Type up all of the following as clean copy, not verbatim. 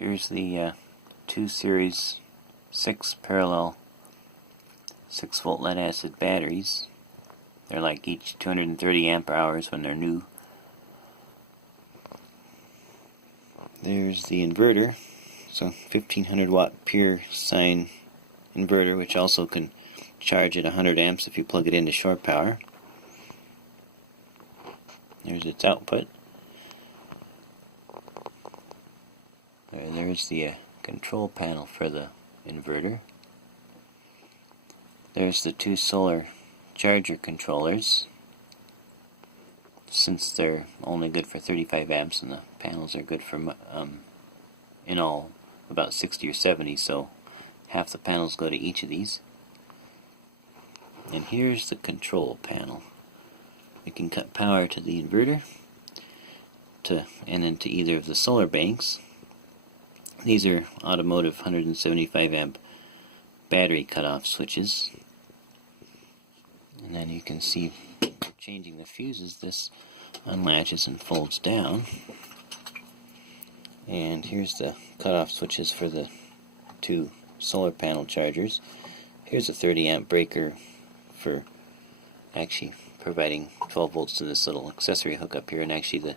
Here's the 2 series 6 parallel 6 volt lead acid batteries. They're like each 230 amp hours when they're new. There's the inverter, so 1500 watt pure sine inverter, which also can charge at 100 amps if you plug it into shore power. There's its output. There's the control panel for the inverter. There's the 2 solar charger controllers. Since they're only good for 35 amps and the panels are good for in all about 60 or 70, so half the panels go to each of these. And here's the control panel. We can cut power to the inverter and then to either of the solar banks. These are automotive 175 amp battery cutoff switches. And then you can see changing the fuses, this unlatches and folds down. And here's the cutoff switches for the 2 solar panel chargers. Here's a 30 amp breaker for actually providing 12 volts to this little accessory hookup here, and actually the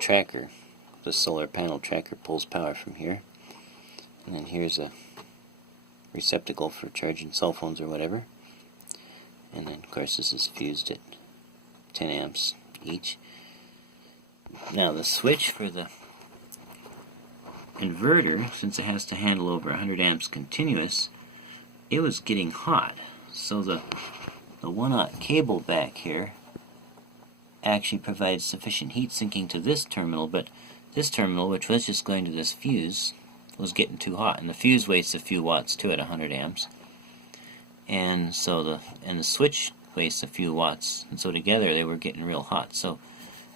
tracker, the solar panel tracker, pulls power from here. And then here's a receptacle for charging cell phones or whatever. And then of course this is fused at 10 amps each. Now the switch for the inverter, since it has to handle over 100 amps continuous, it was getting hot. So the 1-aught cable back here actually provides sufficient heat sinking to this terminal, but this terminal, which was just going to this fuse, was getting too hot, and the fuse wastes a few watts too at 100 amps, and so the switch wastes a few watts, and so together they were getting real hot. So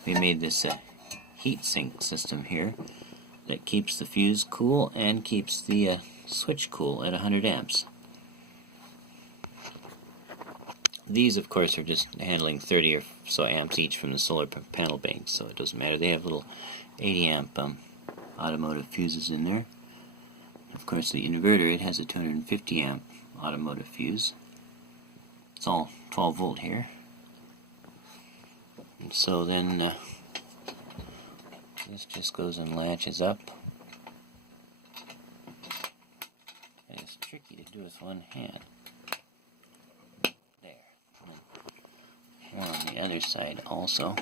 we made this heat sink system here that keeps the fuse cool and keeps the switch cool at 100 amps. These, of course, are just handling 30 or so amps each from the solar panel banks, so it doesn't matter. They have little 80 amp automotive fuses in there. Of course, the inverter, it has a 250 amp automotive fuse. It's all 12 volt here. And so then this just goes and latches up. And it's tricky to do with one hand. There. Here on the other side also.